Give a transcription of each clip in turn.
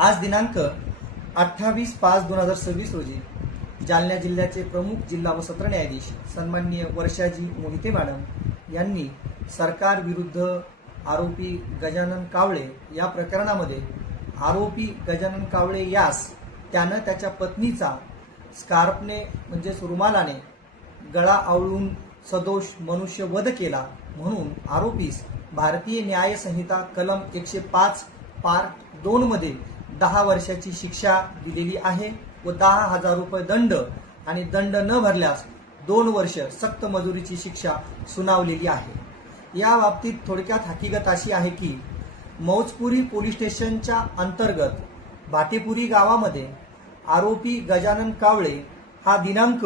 आज दिनांक 28/5/2026 रोजी जालना जिल्ह्याचे प्रमुख जिल्हा व सत्र न्यायाधीश सन्माननीय वर्षाजी मोहिते मॅडम यांनी सरकार विरुद्ध आरोपी गजानन कावळे या प्रकरणामध्ये आरोपी गजानन कावळे यास त्यानं त्याच्या पत्नीचा स्कार्फने म्हणजे रुमालाने गळा आवळून सदोष मनुष्यवध केला म्हणून आरोपीस भारतीय न्याय संहिता कलम 105 पार्ट 2 मध्ये 10 वर्षाची शिक्षा दिलेली आहे व 10,000 रुपये दंड आणि दंड न भरल्यास 2 वर्ष सक्त मजुरीची शिक्षा सुनावलेली आहे। या बाबतीत थोडक्यात हकीकत अशी आहे की मौजपुरी पोलीस स्टेशनच्या अंतर्गत भाटेपुरी गावामध्ये आरोपी गजानन कावळे हा दिनांक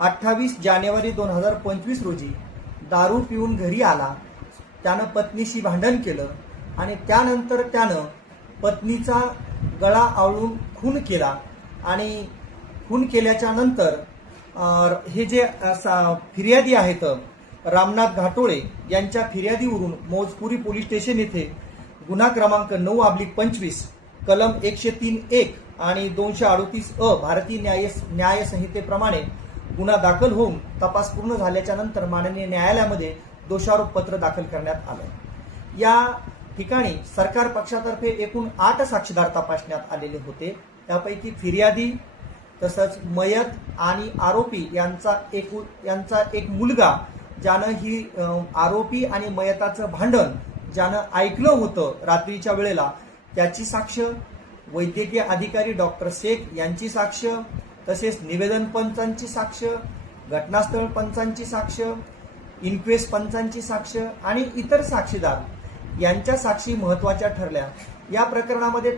28 जानेवारी 2025 रोजी दारू पिऊन घरी आला। त्यानं पत्नीशी भांडण केलं आणि त्यानंतर त्यानं पत्नीचा गळा आवळून खून केला आणि खून केल्याच्या नंतर हे जे फिर्यादी आहेत रामनाथ घाटोळे यांच्या फिर्यादीवरून मौजपुरी पोलीस स्टेशन येथे गुन्हा क्रमांक 9/25 कलम 103(1) आणि 238 भारतीय न्याय संहितेप्रमाणे गुन्हा दाखल होऊन तपास पूर्ण झाल्याच्या नंतर माननीय न्यायालयामध्ये दोषारोप पत्र दाखल करण्यात आलं। या ठिकाणी सरकार पक्षातर्फे एकूण 8 साक्षीदार तपासण्यात आलेले होते। त्यापैकी फिर्यादी तसंच मयत आणि आरोपी यांचा एक मुलगा ज्यानं ही आरोपी आणि मयताचं भांडण ज्यानं ऐकलं होतं रात्रीच्या वेळेला त्याची साक्ष, वैद्यकीय अधिकारी डॉक्टर शेख यांची साक्ष, तसेच निवेदन पंचांची साक्ष, घटनास्थळ पंचांची साक्ष, इन्क्वेस्ट पंचांची साक्ष आणि इतर साक्षीदार यांच्या साक्षी महत्वाच्या ठरल्या। या प्रकरणामध्ये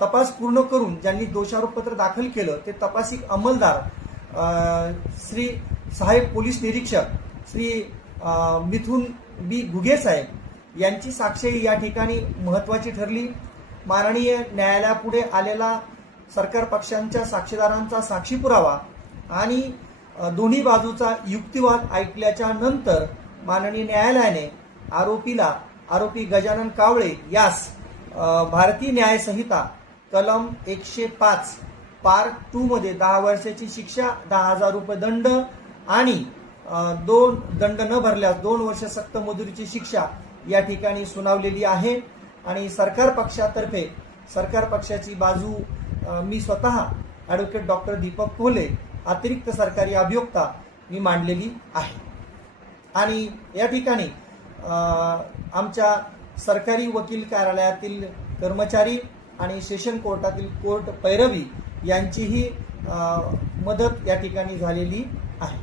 तपास पूर्ण करून ज्यांनी दोषारोपपत्र दाखल केलं ते तपासिक अंमलदार श्री सहाय्यक पोलीस निरीक्षक श्री मिथुन बी घुगे साहेब यांची साक्षी या ठिकाणी महत्वाची ठरली। माननीय न्यायालयापुढे आलेला सरकार पक्षांच्या साक्षीदारांचा साक्षी पुरावा आणि दोन्ही बाजूचा युक्तिवाद ऐकल्याच्या नंतर माननीय न्यायालयाने आरोपी गजानन कावळे यास भारतीय न्याय संहिता कलम 105 पार्ट 2 मध्ये 10 वर्षाची शिक्षा, 10,000 रुपये दंड आणि दंड न भरल्यास 2 वर्ष सक्त मजुरीची शिक्षा या ठिकाणी सुनावलेली आहे। आणि सरकार पक्षाची बाजू मी स्वतः ॲडव्होकेट डॉक्टर दीपक कोल्हे अतिरिक्त सरकारी अभियोक्ता मी मांडलेली आहे। आणि या ठिकाणी आमच्या सरकारी वकील कार्यालयातील कर्मचारी आणि सेशन कोर्टातील कोर्ट पैरवी यांचीही मदत या ठिकाणी झालेली आहे।